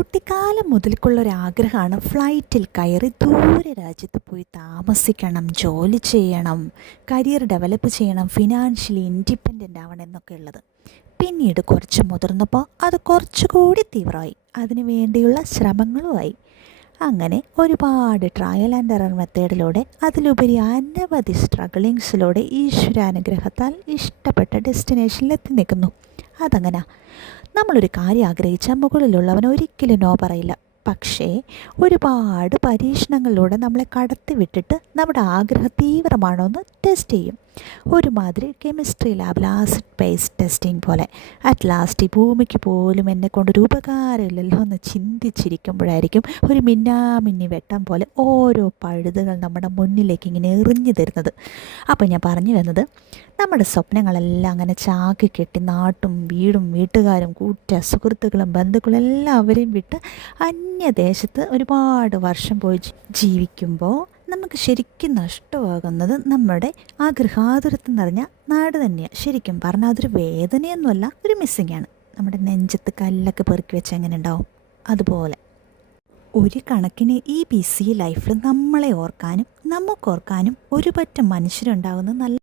കുട്ടിക്കാലം മുതൽക്കുള്ളൊരാഗ്രഹമാണ് ഫ്ലൈറ്റിൽ കയറി ദൂരെ രാജ്യത്ത് പോയി താമസിക്കണം, ജോലി ചെയ്യണം, കരിയർ ഡെവലപ്പ് ചെയ്യണം, ഫിനാൻഷ്യലി ഇൻഡിപെൻഡൻ്റ് ആവണം എന്നൊക്കെ ഉള്ളത്. പിന്നീട് കുറച്ച് മുതിർന്നപ്പോൾ അത് കുറച്ചുകൂടി തീവ്രമായി, അതിനു വേണ്ടിയുള്ള ശ്രമങ്ങളുമായി. അങ്ങനെ ഒരുപാട് ട്രയൽ ആൻഡ് എറർ മെത്തേഡിലൂടെ, അതിലുപരി അനവധി സ്ട്രഗിളിങ്സിലൂടെ ഈശ്വരാനുഗ്രഹത്താൽ ഇഷ്ടപ്പെട്ട ഡെസ്റ്റിനേഷനിലെത്തി നിൽക്കുന്നു. അതങ്ങനെ നമ്മളൊരു കാര്യം ആഗ്രഹിച്ചാൽ മുകളിലുള്ളവൻ ഒരിക്കലും നോ പറയില്ല. പക്ഷേ ഒരുപാട് പരീക്ഷണങ്ങളിലൂടെ നമ്മളെ കടത്തി വിട്ടിട്ട് നമ്മുടെ ആഗ്രഹം തീവ്രമാണോ എന്ന് ടെസ്റ്റ് ചെയ്യും. ഒരുമാതിരി കെമിസ്ട്രി ലാബിൽ ആസിഡ് ബേസ് ടെസ്റ്റിംഗ് പോലെ. അറ്റ് ലാസ്റ്റ് ഈ ഭൂമിക്ക് പോലും എന്നെ കൊണ്ടൊരു ഉപകാരമില്ലല്ലോ എന്ന് ചിന്തിച്ചിരിക്കുമ്പോഴായിരിക്കും ഒരു മിന്നാമിന്നി വെട്ടം പോലെ ഓരോ പഴുതുകൾ നമ്മുടെ മുന്നിലേക്ക് ഇങ്ങനെ എറിഞ്ഞു തരുന്നത്. അപ്പോൾ ഞാൻ പറഞ്ഞു വന്നത്, നമ്മുടെ സ്വപ്നങ്ങളെല്ലാം അങ്ങനെ ചാക്കി കെട്ടി നാട്ടും വീടും വീട്ടുകാരും കൂറ്റ സുഹൃത്തുക്കളും ബന്ധുക്കളും എല്ലാവരെയും വിട്ട് അന്യദേശത്ത് ഒരുപാട് വർഷം പോയി ജീവിക്കുമ്പോൾ നമുക്ക് ശരിക്കും നഷ്ടമാകുന്നത് നമ്മുടെ ആ ഗൃഹാതുരത്വം നിറഞ്ഞ നാട് തന്നെയാണ്. ശരിക്കും പറഞ്ഞാൽ അതൊരു വേദനയൊന്നുമല്ല, ഒരു മിസ്സിംഗ് ആണ്. നമ്മുടെ നെഞ്ചത്ത് കല്ലൊക്കെ പെറുക്കി വെച്ചാൽ എങ്ങനെ ഉണ്ടാവും? അതുപോലെ ഒരു കണക്കിന് ഈ ബിസി ലൈഫിൽ നമ്മളെ ഓർക്കാനും നമുക്കോർക്കാനും ഒരു പറ്റം മനുഷ്യരുണ്ടാകുന്നത് നല്ല